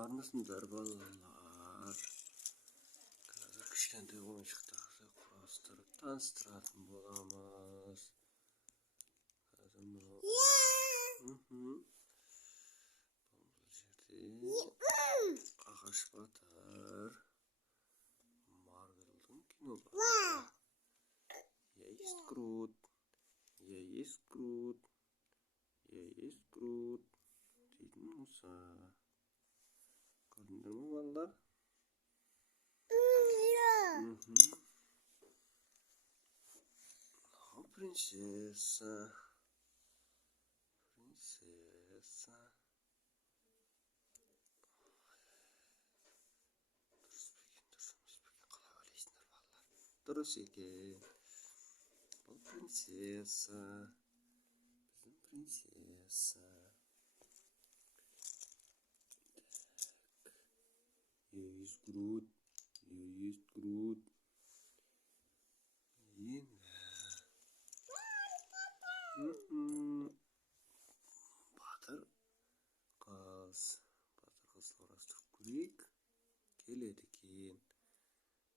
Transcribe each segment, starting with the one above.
Armısınlar ballar. Қазір кішкентай ойыншықтарды құрастырып таныстыратын боламыз. Қазір мынау бұл жерде ағаш батыр Марвелдің кинолары. Я есть Грут, я есть Грут, я есть Грут дейтін осы. Көрдіңдер ме балалар? Принцесса. Принцесса. Дұрыс екен. Бұл принцесса. Біздің принцесса. Я есть Грут. Я есть Грут. Батыр қыз. Батыр қыз құрастырып көрейік. Келеді екен.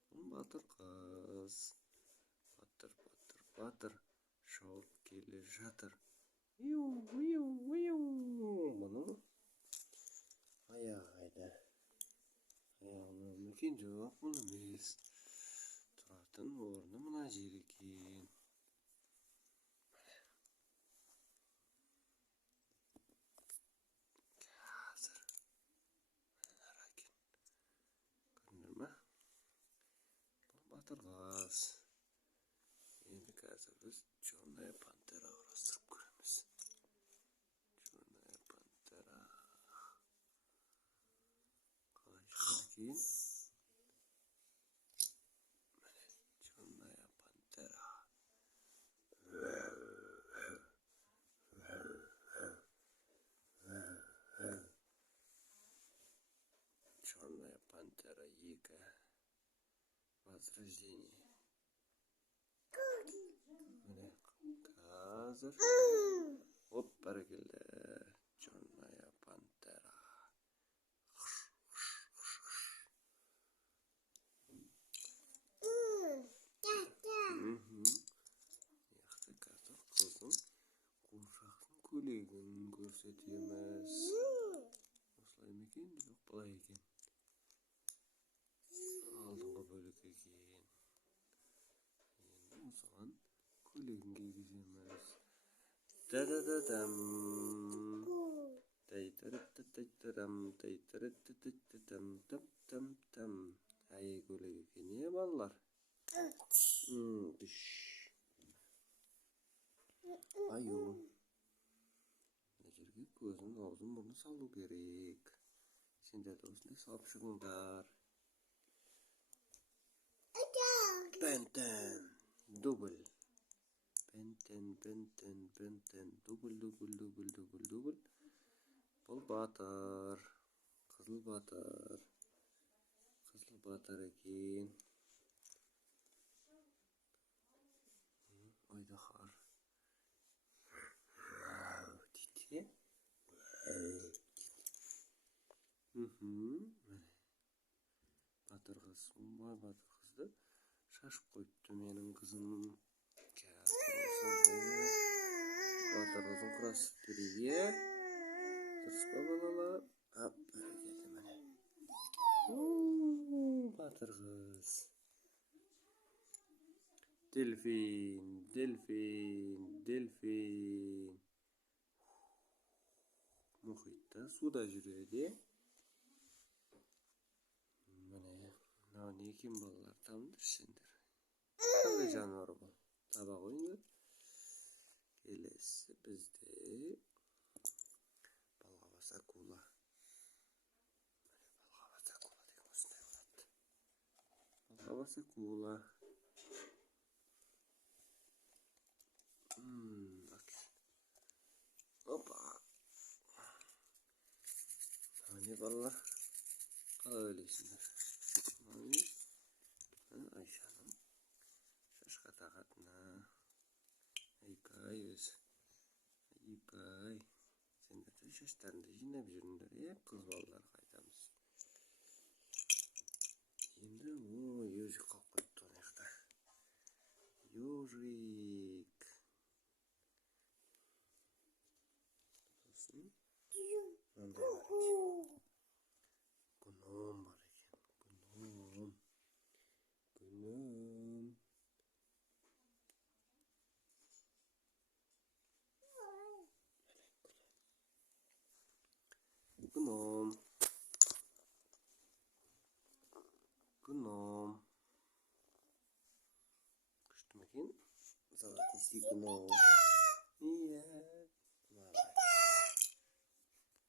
Бұл батыр қыз. Батыр шауып келе жатыр. Бұның аяғы қайда? Аяғына мекен жоқ, бұл емес. Тұратын орны мына жер екен. Батыр қыз. Енді қазір біз черная пантера құрастырып көреміз. Черная пантера. Қалай шықты екен? Черная пантера. Черная пантера 2. Возрождение. Міне қазір оп бәрекелді. Черная пантера. Яқты қазір қыздың қуыршақтың көйлегін көрсетеміз. Осылай ма екен? Жоқ, былай екен. Алдыңғы бөлік екен. Енді осыған көйлегін кигіземіз. Да-да-да-дам. Тай-тары-та-тай-тарам. Тай-тары-та-тай-та-там. Әйе көйлек екен, е балалар? Аю. Мына жерге көзін, аузын, мұрнын салу керек. Сендер де осындай салып шығыңдар. Бентен, дубль. Бентен, дубль. Бұл батыр. Қызыл батыр. Қызыл батыр екен. Ойдақар. Дейді. Батыр қыз. Ой, батыр қызды шашып қойыпты менің қызым. Батыр қызын құрастырып берейік. Дұрыс па балалар? Бәрекелді міне. Батыр қыз. Дельфин. Мұхитта суда жүреді. Міне, мынау не екен балалар, тамдырсыңдар. Қандай жануар бұл? Таба қойыңдар. Келесі бізде балғабас акула. Балғабас акула деген осындай болады. Балғабас акула. Опа. Не балалар? Қалай ойлайсыңдар? Айшаның шашқа тағатына. Айкай өзі. Айкай. Сендер де шаштарыңды жинап жүріңдер, қыз балалар қайтамыз. Mындай бар экен. Гном бар экен. Гном. Гном. Гном. Күчтү мекен? Золотистый гном.